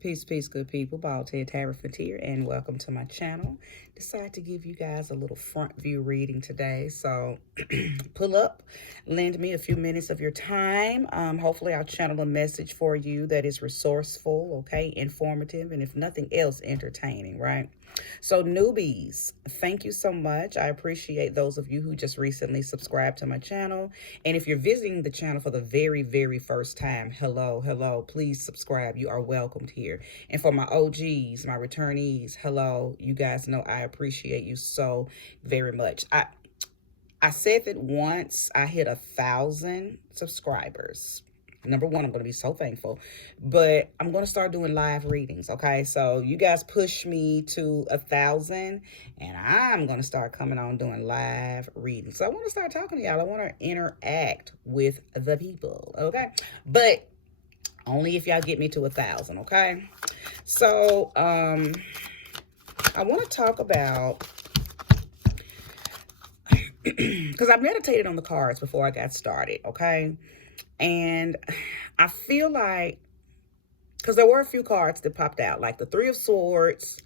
Peace, peace, good people. Bald-head Tarot here, and welcome to my channel. Decided to give you guys a little front view reading today. So pull up, lend me a few minutes of your time. Hopefully I'll channel a message for you that is resourceful, okay, informative, and if nothing else, entertaining, right? So newbies, thank you so much. I appreciate those of you who just recently subscribed to my channel. And if you're visiting the channel for the very, very first time, hello, hello, please subscribe. You are welcomed here. And for my OGs, my returnees, hello, you guys know I appreciate you so very much. I said that once I hit 1,000 subscribers. Number one, I'm going to be so thankful, but I'm going to start doing live readings. Okay. So you guys push me to 1,000 and I'm going to start coming on doing live readings. So I want to start talking to y'all. I want to interact with the people. Okay. But only if y'all get me to 1,000. Okay. So, I want to talk about, because I meditated on the cards before I got started. Okay. And I feel like, because there were a few cards that popped out, like the Three of Swords,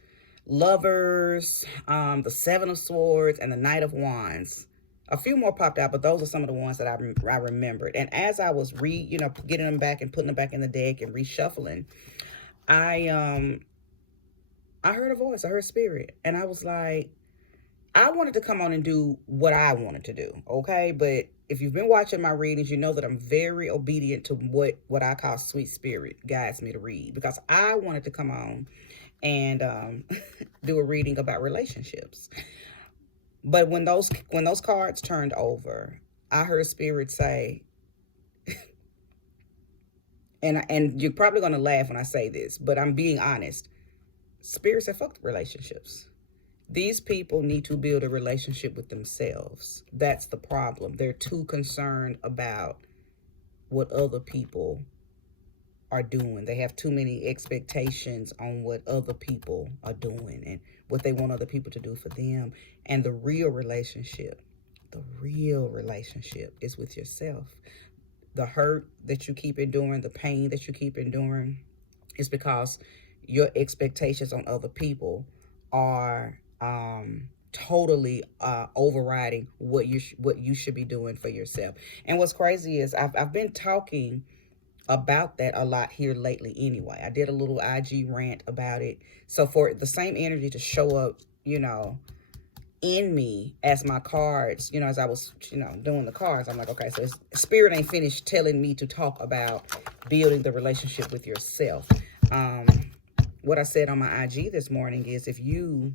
Lovers, the Seven of Swords, and the Knight of Wands. A few more popped out, but those are some of the ones that I remembered. And as I was getting them back and putting them back in the deck and reshuffling, I heard a voice, I heard spirit, and I was like, I wanted to come on and do what I wanted to do, okay? But if you've been watching my readings, you know that I'm very obedient to what I call sweet spirit guides me to read, because I wanted to come on and do a reading about relationships. But when those cards turned over, I heard spirit say, and you're probably gonna laugh when I say this, but I'm being honest. Spirit said, fuck relationships. These people need to build a relationship with themselves. That's the problem. They're too concerned about what other people are doing. They have too many expectations on what other people are doing and what they want other people to do for them. And the real relationship is with yourself. The hurt that you keep enduring, the pain that you keep enduring, is because your expectations on other people are totally overriding what you should be doing for yourself. And what's crazy is I've been talking about that a lot here lately anyway. I did a little IG rant about it. So for the same energy to show up, in me as my cards, as I was, doing the cards, I'm like, okay, so spirit ain't finished telling me to talk about building the relationship with yourself. What I said on my IG this morning is, if you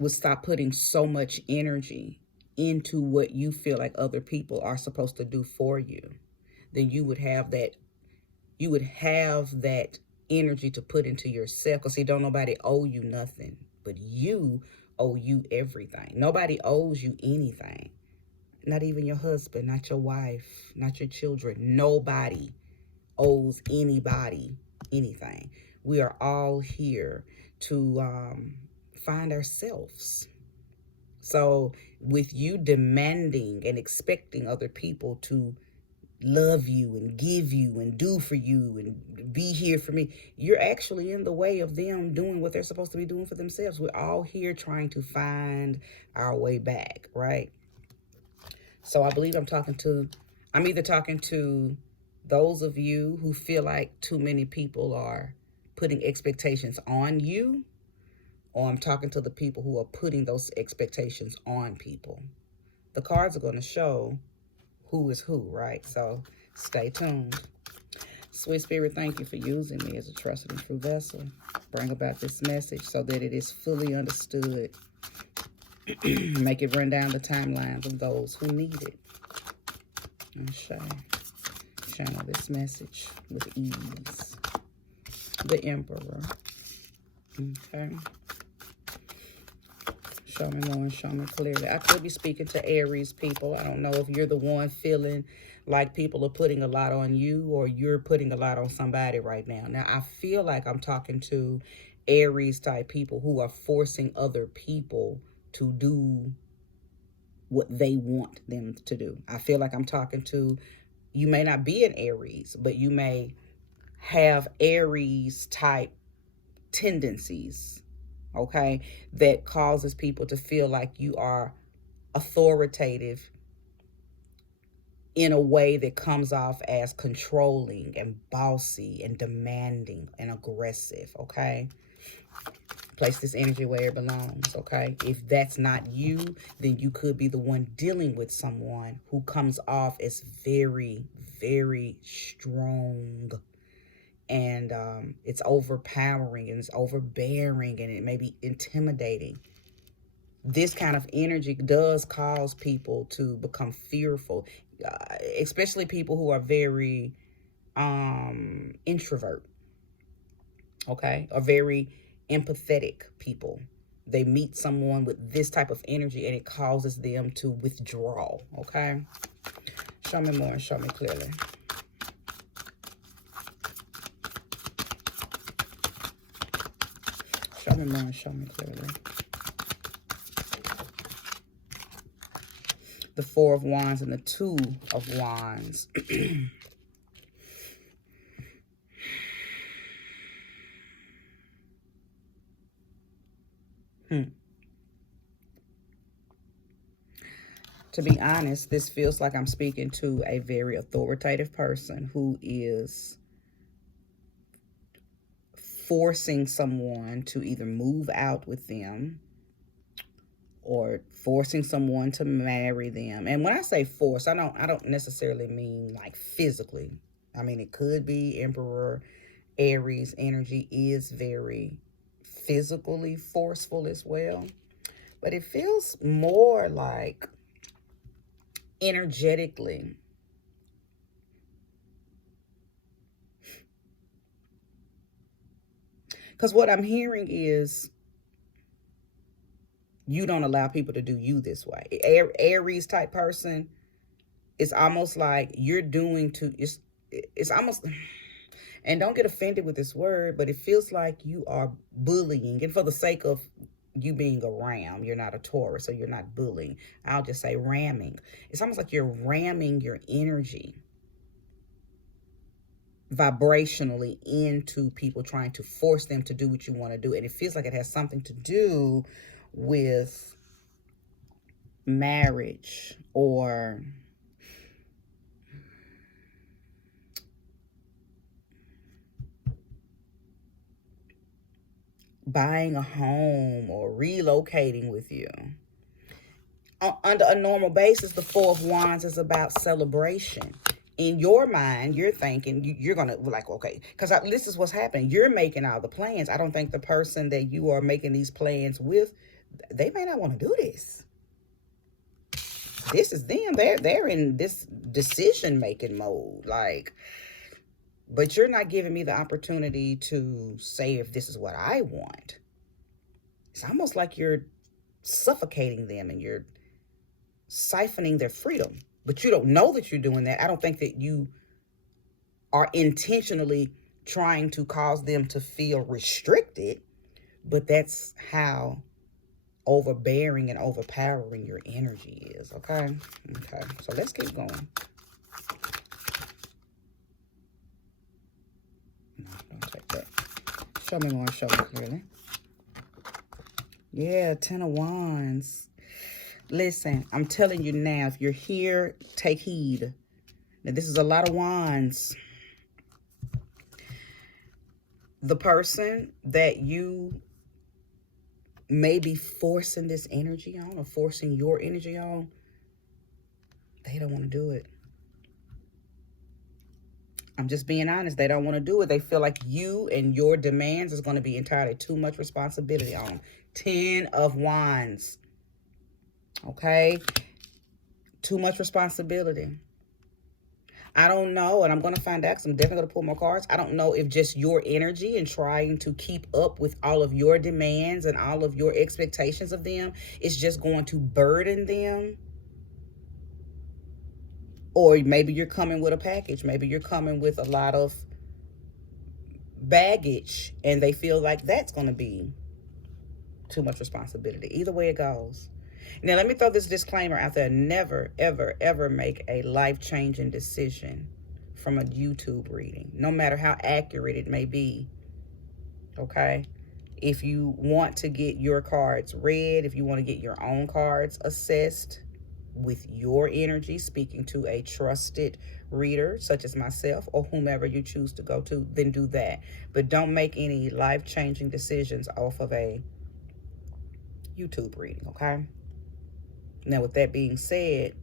would stop putting so much energy into what you feel like other people are supposed to do for you, then you would have that energy to put into yourself. Because see, don't nobody owe you nothing, but you owe you everything. Nobody owes you anything. Not even your husband, not your wife, not your children. Nobody owes anybody anything. We are all here to find ourselves. So with you demanding and expecting other people to love you and give you and do for you and be here for me, you're actually in the way of them doing what they're supposed to be doing for themselves. We're all here trying to find our way back, right? So I believe I'm either talking to those of you who feel like too many people are putting expectations on you, or I'm talking to the people who are putting those expectations on people. The cards are going to show who is who, right? So stay tuned. Sweet Spirit, thank you for using me as a trusted and true vessel. Bring about this message so that it is fully understood. Make it run down the timelines of those who need it. And channel this message with ease. The Emperor. Okay. Show me more and show me clearly. I could be speaking to Aries people. I don't know if you're the one feeling like people are putting a lot on you, or you're putting a lot on somebody right now. Now, I feel like I'm talking to Aries type people who are forcing other people to do what they want them to do. I feel like I'm talking to, you may not be an Aries, but you may have Aries type tendencies, okay, that causes people to feel like you are authoritative in a way that comes off as controlling and bossy and demanding and aggressive, okay? Place this energy where it belongs, okay? If that's not you, then you could be the one dealing with someone who comes off as very, very strong. And it's overpowering and it's overbearing and it may be intimidating. This kind of energy does cause people to become fearful, especially people who are very introvert, okay, or very empathetic people. They meet someone with this type of energy and it causes them to withdraw, okay? Show me more and show me clearly. Show me more and show me clearly. The Four of Wands and the Two of Wands. To be honest, this feels like I'm speaking to a very authoritative person who is forcing someone to either move out with them or forcing someone to marry them. And when I say force, I don't necessarily mean like physically. I mean, it could be Emperor Aries energy is very physically forceful as well. But it feels more like energetically. Because what I'm hearing is you don't allow people to do you this way. Aries type person, it's almost like you're doing to, it's almost, and don't get offended with this word, but it feels like you are bullying. And for the sake of you being a ram, you're not a Taurus, so you're not bullying. I'll just say ramming. It's almost like you're ramming your energy vibrationally into people, trying to force them to do what you want to do. And it feels like it has something to do with marriage or buying a home or relocating with you. Under a normal basis, the Four of Wands is about celebration. In your mind, you're thinking you're going to like, okay, because this is what's happening. You're making all the plans. I don't think the person that you are making these plans with, they may not want to do this. This is them. They're in this decision-making mode. Like, but you're not giving me the opportunity to say if this is what I want. It's almost like you're suffocating them and you're siphoning their freedom. But you don't know that you're doing that. I don't think that you are intentionally trying to cause them to feel restricted, but that's how overbearing and overpowering your energy is, okay? Okay, so let's keep going. No, don't take that. Show me more, show me clearly. Yeah, Ten of Wands. Listen, I'm telling you now, if you're here, take heed. Now, this is a lot of wands. The person that you may be forcing this energy on or forcing your energy on, they don't want to do it. I'm just being honest. They don't want to do it. They feel like you and your demands is going to be entirely too much responsibility on them. 10 of Wands. Okay? Too much responsibility. I don't know, and I'm going to find out because I'm definitely going to pull more cards. I don't know if just your energy and trying to keep up with all of your demands and all of your expectations of them is just going to burden them. Or maybe you're coming with a package. Maybe you're coming with a lot of baggage and they feel like that's going to be too much responsibility. Either way it goes. Now, let me throw this disclaimer out there. Never, ever, ever make a life-changing decision from a YouTube reading, no matter how accurate it may be. Okay? If you want to get your cards read, if you want to get your own cards assessed with your energy, speaking to a trusted reader such as myself or whomever you choose to go to, then do that. But don't make any life-changing decisions off of a YouTube reading, okay? Now, with that being said,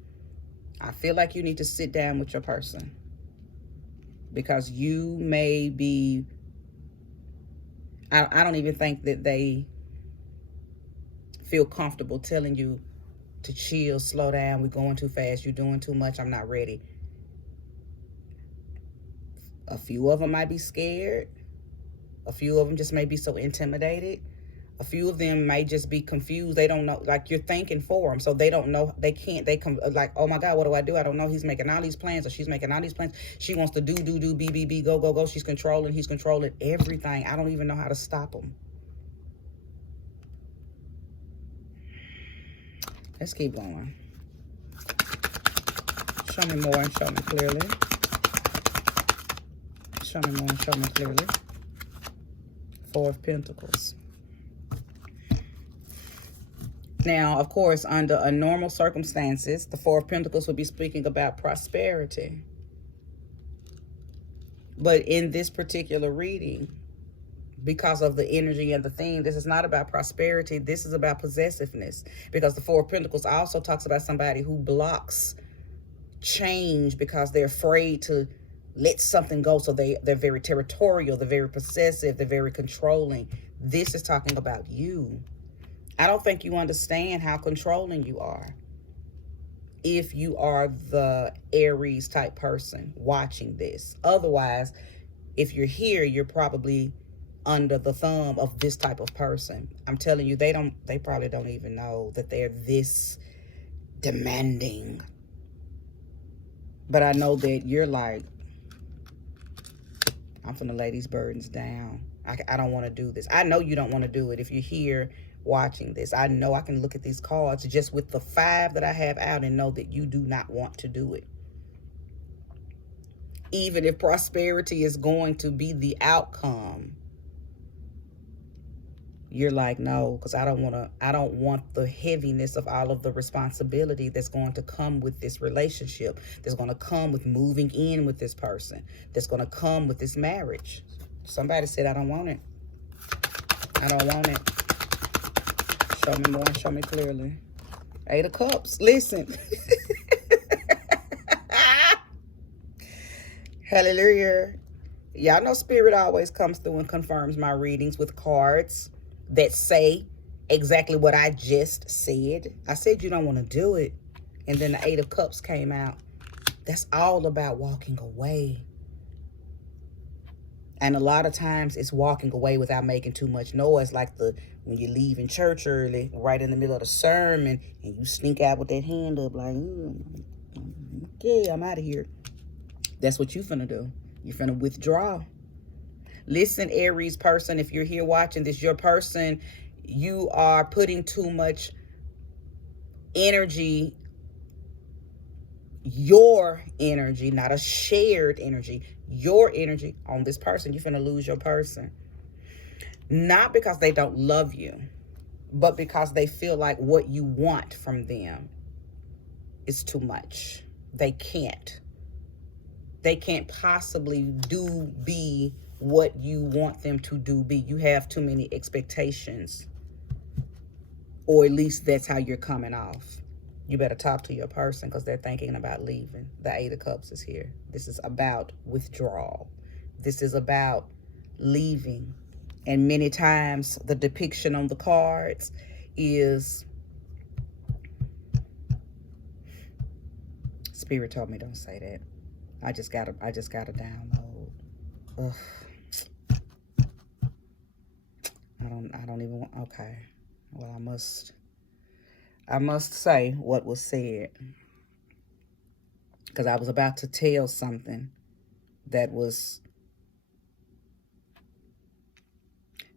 I feel like you need to sit down with your person, because you may be, I don't even think that they feel comfortable telling you to chill, slow down, we're going too fast, you're doing too much, I'm not ready. A few of them might be scared. A few of them just may be so intimidated. A few of them may just be confused. They don't know, like, you're thinking for them, so they don't know, they can't, they come like, oh my God, what do? I don't know. He's making all these plans, or she's making all these plans. She wants to do, be, go. She's controlling, he's controlling everything. I don't even know how to stop them. Let's keep going. Show me more and show me clearly. Show me more and show me clearly. Four of Pentacles. Now, of course, under a normal circumstances, the Four of Pentacles would be speaking about prosperity. But in this particular reading, because of the energy and the theme, this is not about prosperity. This is about possessiveness. Because the Four of Pentacles also talks about somebody who blocks change because they're afraid to let something go. So they're very territorial, they're very possessive, they're very controlling. This is talking about you. I don't think you understand how controlling you are if you are the Aries type person watching this. Otherwise, if you're here, you're probably under the thumb of this type of person. I'm telling you, they probably don't even know that they're this demanding. But I know that you're like, I'm finna lay these burdens down. I don't want to do this. I know you don't want to do it. If you're here watching this, I know I can look at these cards just with the 5 that I have out and know that you do not want to do it. Even if prosperity is going to be the outcome, you're like, no, because I don't want the heaviness of all of the responsibility that's going to come with this relationship, that's going to come with moving in with this person, that's going to come with this marriage. Somebody said, I don't want it. I don't want it. Show me more, show me clearly. 8 of Cups. Listen. Hallelujah. Y'all know Spirit always comes through and confirms my readings with cards that say exactly what I just said. I said you don't want to do it. And then the 8 of Cups came out. That's all about walking away. And a lot of times it's walking away without making too much noise, like when you're leaving church early, right in the middle of the sermon, and you sneak out with that hand up like, okay, I'm out of here. That's what you finna do. You're finna withdraw. Listen, Aries person, if you're here watching this, your person, you are putting too much energy, your energy, not a shared energy, your energy on this person. You're finna lose your person. Not because they don't love you, but because they feel like what you want from them is too much. They can't possibly be what you want them to be. You have too many expectations, or at least that's how you're coming off. You better talk to your person because they're thinking about leaving. The 8 of Cups is here. This is about withdrawal. This is about leaving. And many times the depiction on the cards is, Spirit told me don't say that. I just got a download. Ugh. I don't even want, okay. Well, I must say what was said, because I was about to tell something that was,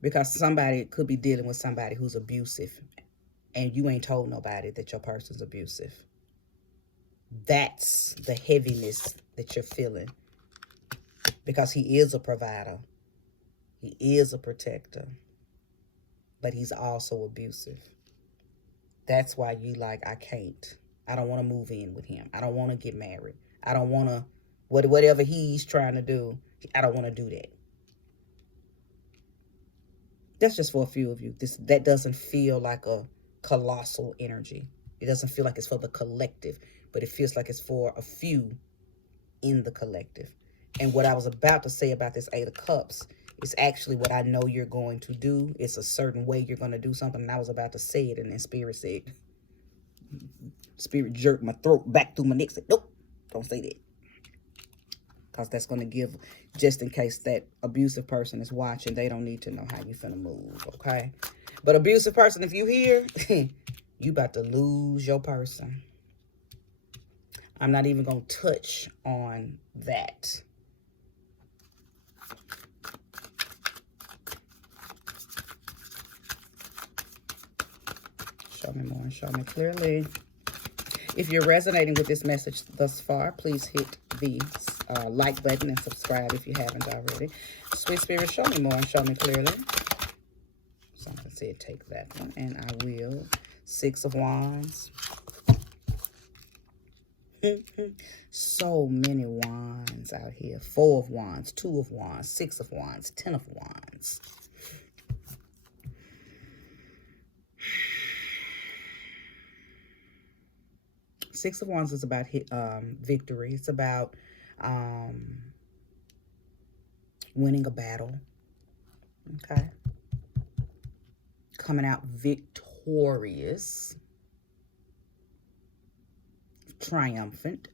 because somebody could be dealing with somebody who's abusive and you ain't told nobody that your person's abusive. That's the heaviness that you're feeling. because he is a provider. He is a protector. But he's also abusive. That's why you like, I can't. I don't want to move in with him. I don't want to get married. I don't want to, whatever he's trying to do, I don't want to do that. That's just for a few of you. That doesn't feel like a colossal energy. It doesn't feel like it's for the collective, but it feels like it's for a few in the collective. And what I was about to say about this Eight of Cups is actually what I know you're going to do. It's a certain way you're going to do something. And I was about to say it, and then Spirit said, Spirit jerked my throat back through my neck. Said, nope, don't say that. Because that's going to give, just in case that abusive person is watching, they don't need to know how you finna move, okay? But abusive person, if you here, you about to lose your person. I'm not even going to touch on that. Show me more and show me clearly. If you're resonating with this message thus far, please hit the like button and subscribe if you haven't already. Sweet Spirit, show me more and show me clearly. Something said take that one, and I will. Six of Wands. So many wands out here. Four of Wands, Two of Wands, Six of Wands, Ten of Wands. Six of Wands is about victory. It's about winning a battle. Okay. Coming out victorious. Triumphant.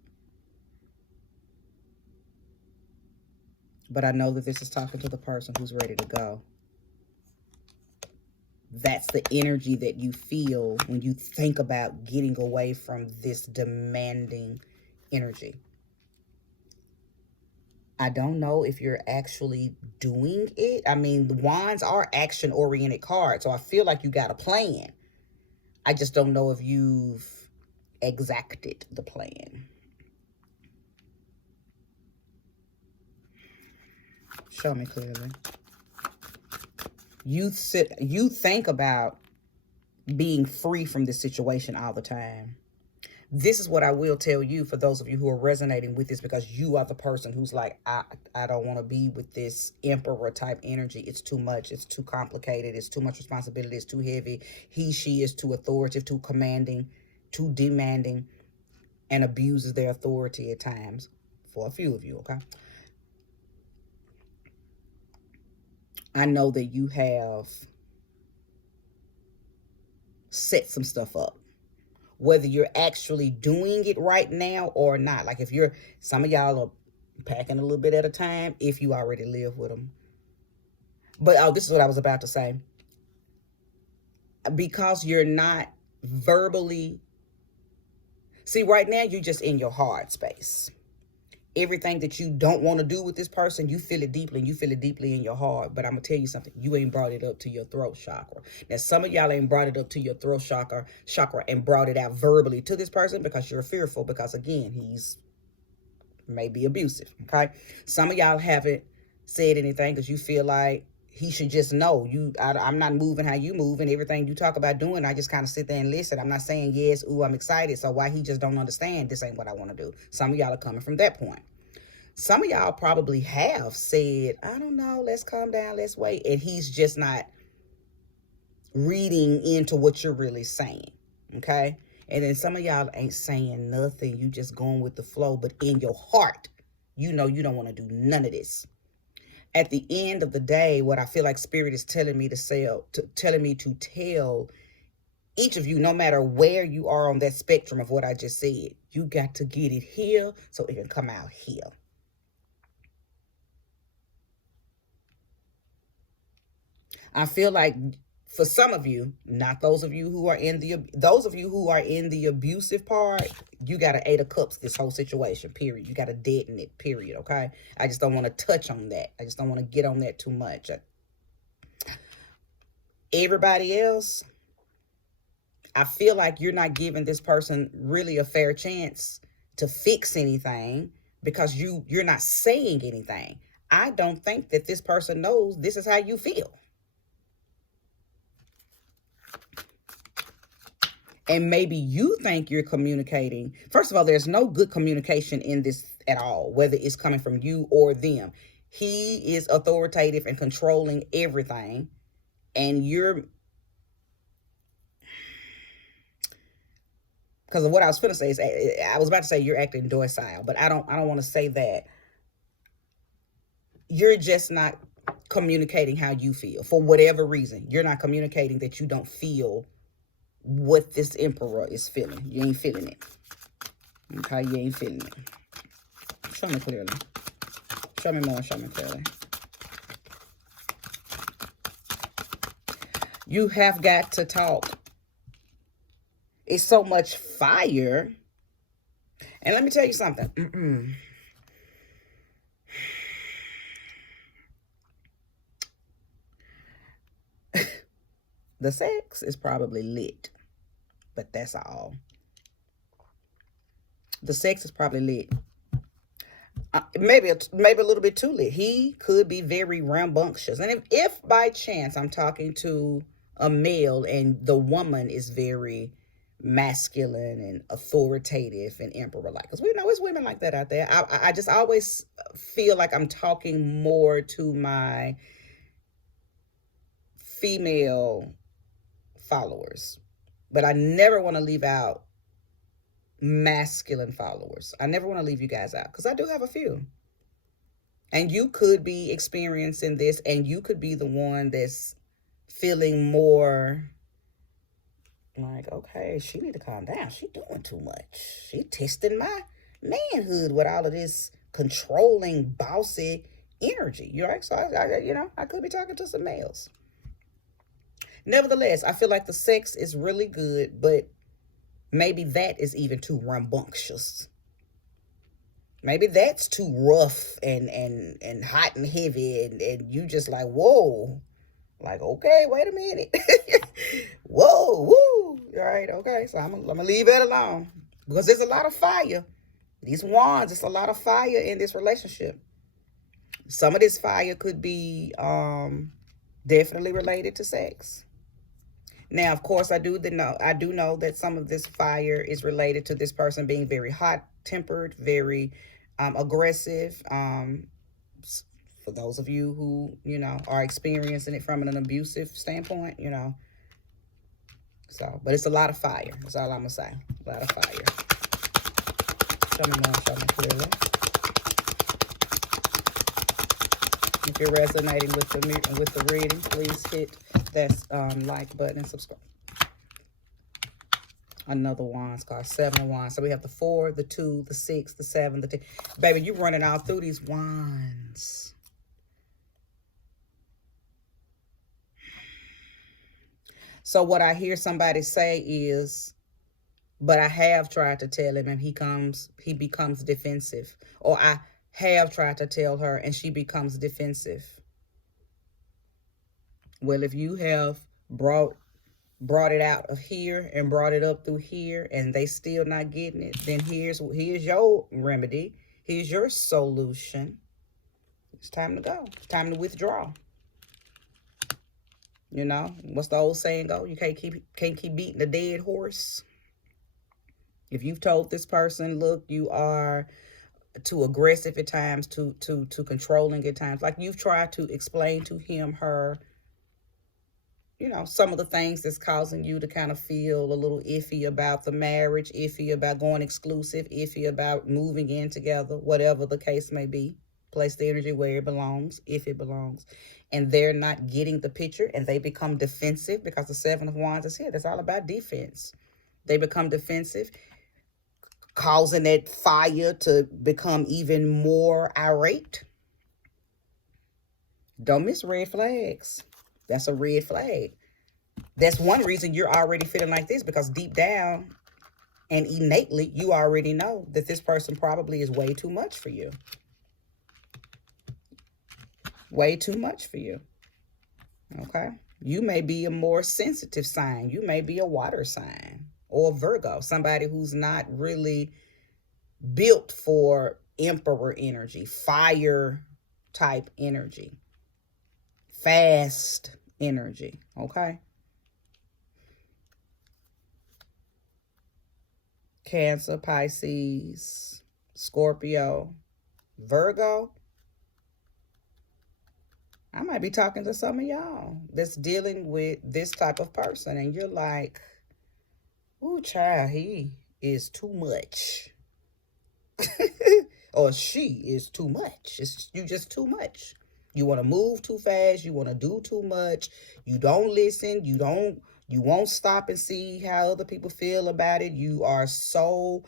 But I know that this is talking to the person who's ready to go. That's the energy that you feel when you think about getting away from this demanding energy. I don't know if you're actually doing it. I mean, the wands are action-oriented cards, so I feel like you got a plan. I just don't know if you've exacted the plan. Show me clearly. You think about being free from this situation all the time. This is what I will tell you for those of you who are resonating with this, because you are the person who's like, I don't want to be with this emperor type energy. It's too much. It's too complicated. It's too much responsibility. It's too heavy. She is too authoritative, too commanding, too demanding, and abuses their authority at times. For a few of you, okay? I know that you have set some stuff up, whether you're actually doing it right now or not. Like if you're, some of y'all are packing a little bit at a time if you already live with them. But oh, this is what I was about to say. Because you're not verbally, see, right now you're just in your heart space. Everything that you don't want to do with this person, you feel it deeply, and you feel it deeply in your heart. But I'm going to tell you something. You ain't brought it up to your throat chakra. Now, some of y'all ain't brought it up to your throat chakra and brought it out verbally to this person because you're fearful. Because, again, he's maybe abusive, okay? Some of y'all haven't said anything because you feel like he should just know. I'm not moving how you move, and everything you talk about doing, I just kind of sit there and listen. I'm not saying yes, ooh, I'm excited. So why he just don't understand this ain't what I want to do. Some of y'all are coming from that point. Some of y'all probably have said, I don't know, let's calm down, let's wait. And he's just not reading into what you're really saying, okay? And then some of y'all ain't saying nothing. You just going with the flow. But in your heart, you know you don't want to do none of this. At the end of the day, what I feel like Spirit is telling me to tell each of you, no matter where you are on that spectrum of what I just said, you got to get it here so it can come out here. I feel like for some of you, not those of you who are in the abusive part, you got to Eight of Cups this whole situation, period. You got to deaden it, period, okay? I just don't want to touch on that. I just don't want to get on that too much. Everybody else, I feel like you're not giving this person really a fair chance to fix anything because you're not saying anything. I don't think that this person knows this is how you feel. And maybe you think you're communicating. First of all, there's no good communication in this at all, whether it's coming from you or them. He is authoritative and controlling everything. And you're, because of what I was going to say is, I was about to say you're acting docile, but I don't want to say that. You're just not communicating how you feel for whatever reason. You're not communicating that you don't feel what this emperor is feeling. You ain't feeling it. Okay, you ain't feeling it. Show me clearly. Show me more, show me clearly. You have got to talk. It's so much fire. And let me tell you something. The sex is probably lit, but that's all. The sex is probably lit. Maybe a little bit too lit. He could be very rambunctious. And if by chance I'm talking to a male and the woman is very masculine and authoritative and emperor-like, because we know it's women like that out there. I just always feel like I'm talking more to my female followers, but I never want to leave out masculine followers. I never want to leave you guys out, because I do have a few. And you could be experiencing this, and you could be the one that's feeling more like, okay, she need to calm down. She doing too much. She testing my manhood with all of this controlling, bossy energy. You're right. So I could be talking to some males. Nevertheless, I feel like the sex is really good, but maybe that is even too rambunctious. Maybe that's too rough and hot and heavy, and you just like, whoa. Like, okay, wait a minute. Whoa, woo. All right, okay. So I'm gonna leave that alone, because there's a lot of fire. These wands, it's a lot of fire in this relationship. Some of this fire could be definitely related to sex. Now, of course, I do know that some of this fire is related to this person being very hot-tempered, very aggressive. For those of you who, are experiencing it from an abusive standpoint, So, but it's a lot of fire. That's all I'm going to say. A lot of fire. Show me more, show me clearly. If you're resonating with the reading, please hit that like button and subscribe. Another wands card, 7 of wands. So we have the 4, the 2, the 6, the 7, the 10. Baby, you're running all through these wands. So what I hear somebody say is, but I have tried to tell him and he becomes defensive. Or I have tried to tell her and she becomes defensive. Well, if you have brought it out of here and brought it up through here and they still not getting it, then here's your remedy. Here's your solution. It's time to go. It's time to withdraw. What's the old saying go? You can't keep beating a dead horse. If you've told this person, look, you are too aggressive at times, too controlling at times, like you've tried to explain to him, her, some of the things that's causing you to kind of feel a little iffy about the marriage, iffy about going exclusive, iffy about moving in together, whatever the case may be. Place the energy where it belongs, if it belongs. And they're not getting the picture and they become defensive, because the 7 of wands is here. That's all about defense. They become defensive, causing that fire to become even more irate. Don't miss red flags. That's a red flag. That's one reason you're already feeling like this, because deep down and innately, you already know that this person probably is way too much for you. Way too much for you. Okay? You may be a more sensitive sign. You may be a water sign or a Virgo, somebody who's not really built for emperor energy, fire type energy. Fast energy, okay? Cancer, Pisces, Scorpio, Virgo. I might be talking to some of y'all that's dealing with this type of person, and you're like, ooh, child, he is too much. Or she is too much. You just too much. You want to move too fast. You want to do too much. You don't listen. You won't stop and see how other people feel about it. You are so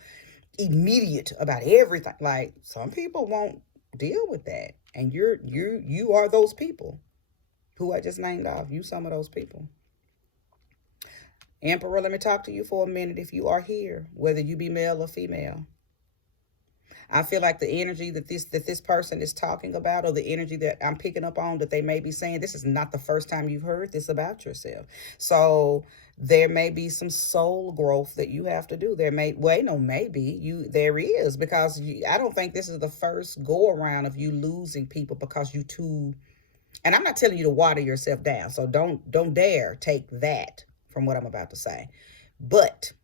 immediate about everything. Like, some people won't deal with that. And you are those people who I just named off. You some of those people. Emperor, let me talk to you for a minute if you are here, whether you be male or female. I feel like the energy that this person is talking about, or the energy that I'm picking up on, that they may be saying, this is not the first time you've heard this about yourself. So there may be some soul growth that you have to do. There is, because I don't think this is the first go around of you losing people because you too. And I'm not telling you to water yourself down, so don't dare take that from what I'm about to say. But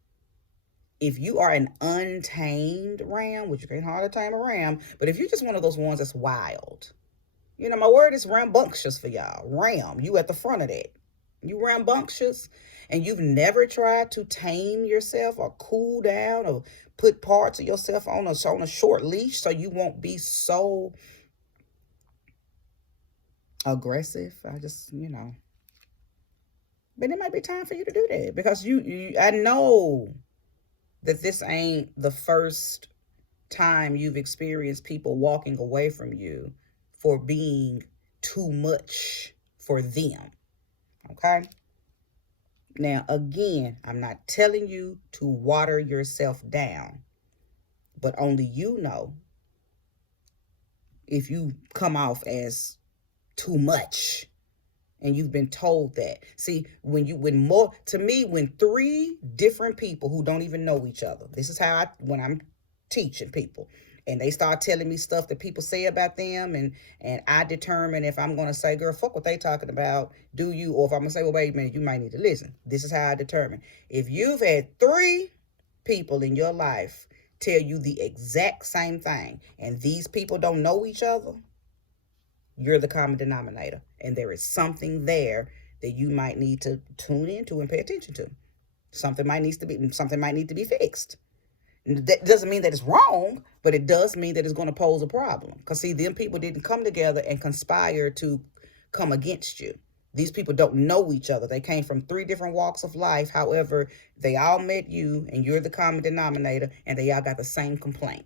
if you are an untamed ram, which you can't hardly tame a ram, but if you're just one of those ones that's wild, my word is rambunctious for y'all. Ram, you at the front of that. You rambunctious, and you've never tried to tame yourself or cool down or put parts of yourself on a short leash so you won't be so aggressive. But it might be time for you to do that, because I know that this ain't the first time you've experienced people walking away from you for being too much for them. Okay? Now, again, I'm not telling you to water yourself down, but only you know if you come off as too much. And you've been told that. See, when three different people who don't even know each other, this is how when I'm teaching people, and they start telling me stuff that people say about them, and I determine if I'm going to say, girl, fuck what they talking about, do you? Or if I'm going to say, well, wait a minute, you might need to listen. This is how I determine. If you've had three people in your life tell you the exact same thing, and these people don't know each other, you're the common denominator, and there is something there that you might need to tune into and pay attention to. Something might need to be fixed. That doesn't mean that it's wrong, but it does mean that it's going to pose a problem. Because see, them people didn't come together and conspire to come against you. These people don't know each other. They came from three different walks of life. However, they all met you, and you're the common denominator, and they all got the same complaint.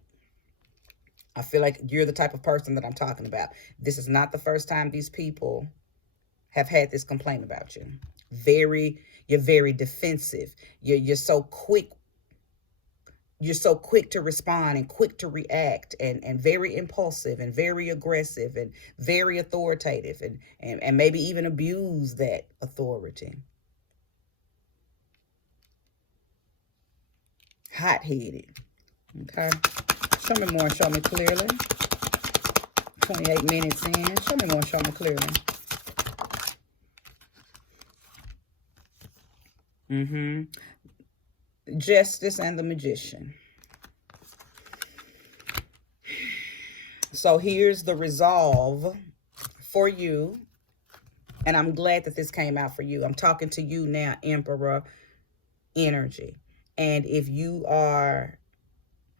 I feel like you're the type of person that I'm talking about. This is not the first time these people have had this complaint about you. You're very defensive. You're so quick. You're so quick to respond and quick to react, and very impulsive and very aggressive and very authoritative, and maybe even abuse that authority. Hot-headed. Okay. Show me more and show me clearly. 28 minutes in. Show me more and show me clearly. Justice and the Magician. So here's the resolve for you. And I'm glad that this came out for you. I'm talking to you now, Emperor energy. And if you are,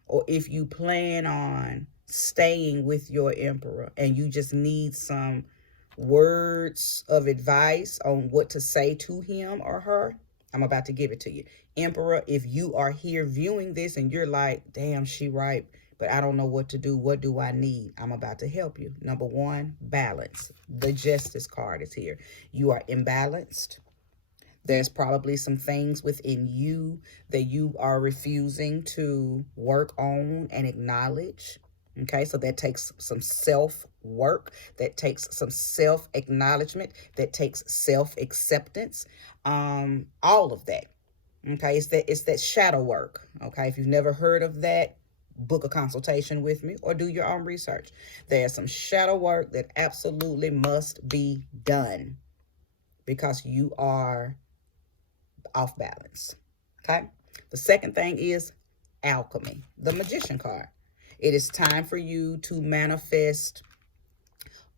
or if you plan on staying with your Emperor and you just need some words of advice on what to say to him or her, I'm about to give it to you. Emperor, if you are here viewing this and you're like, damn, she right, but I don't know what to do. What do I need? I'm about to help you. Number one, balance. The Justice card is here. You are imbalanced. There's probably some things within you that you are refusing to work on and acknowledge. Okay, so that takes some self-work. That takes some self-acknowledgement. That takes self-acceptance. All of that. Okay, it's that shadow work. Okay, if you've never heard of that, book a consultation with me or do your own research. There's some shadow work that absolutely must be done because you are off balance. Okay. The second thing is alchemy, the magician card. It is time for you to manifest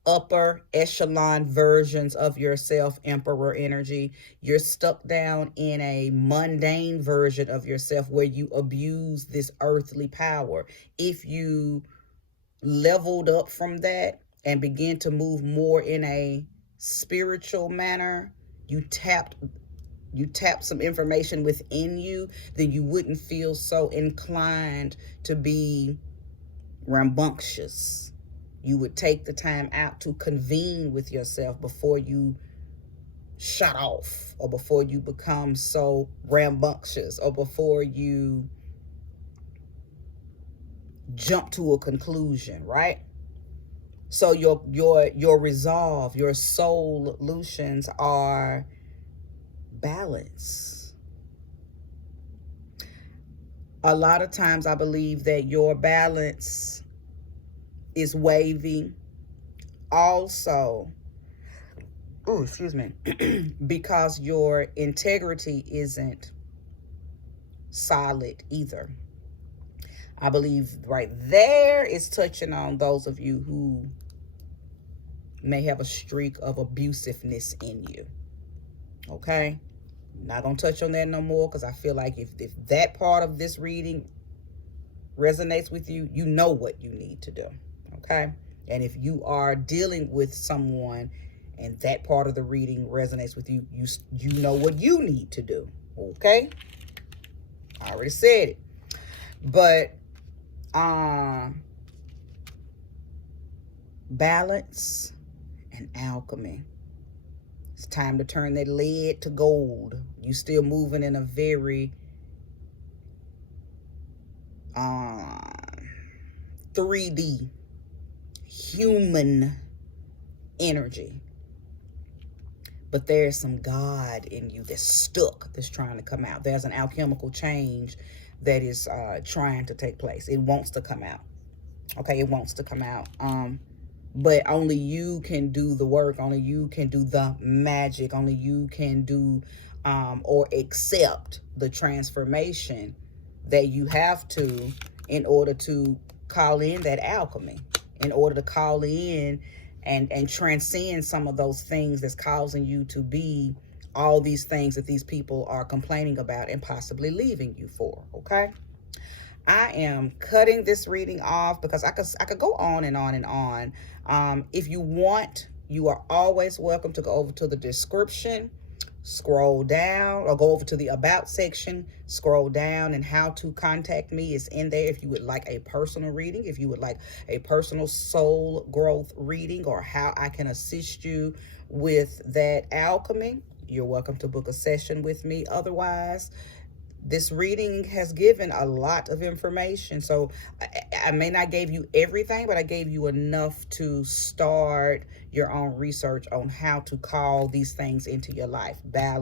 upper echelon versions of yourself, emperor energy. You're stuck down in a mundane version of yourself where you abuse this earthly power. If you leveled up from that and begin to move more in a spiritual manner, you tap some information within you, then you wouldn't feel so inclined to be rambunctious. You would take the time out to convene with yourself before you shut off, or before you become so rambunctious, or before you jump to a conclusion, right? So your resolve, your solutions are balance. A lot of times I believe that your balance is wavy. Also, excuse me, because your integrity isn't solid either. I believe right there is touching on those of you who may have a streak of abusiveness in you. Okay? Not going to touch on that no more because I feel like if that part of this reading resonates with you, you know what you need to do. Okay? And if you are dealing with someone and that part of the reading resonates with you, you know what you need to do. Okay? I already said it. But balance and alchemy. It's time to turn that lead to gold. You still moving in a very 3D human energy. But there's some God in you that's stuck, that's trying to come out. There's an alchemical change that is trying to take place. It wants to come out. Okay, it wants to come out. But only you can do the work. Only you can do the magic. Only you can do or accept the transformation that you have to in order to call in that alchemy, in order to call in and transcend some of those things that's causing you to be all these things that these people are complaining about and possibly leaving you for. Okay. I am cutting this reading off because I could go on and on and on. If you want, you are always welcome to go over to the description, scroll down, or go over to the about section, scroll down, and how to contact me is in there. If you would like a personal reading, if you would like a personal soul growth reading, or how I can assist you with that alchemy, you're welcome to book a session with me. Otherwise, this reading has given a lot of information. So I may not gave you everything, but I gave you enough to start your own research on how to call these things into your life. Balance.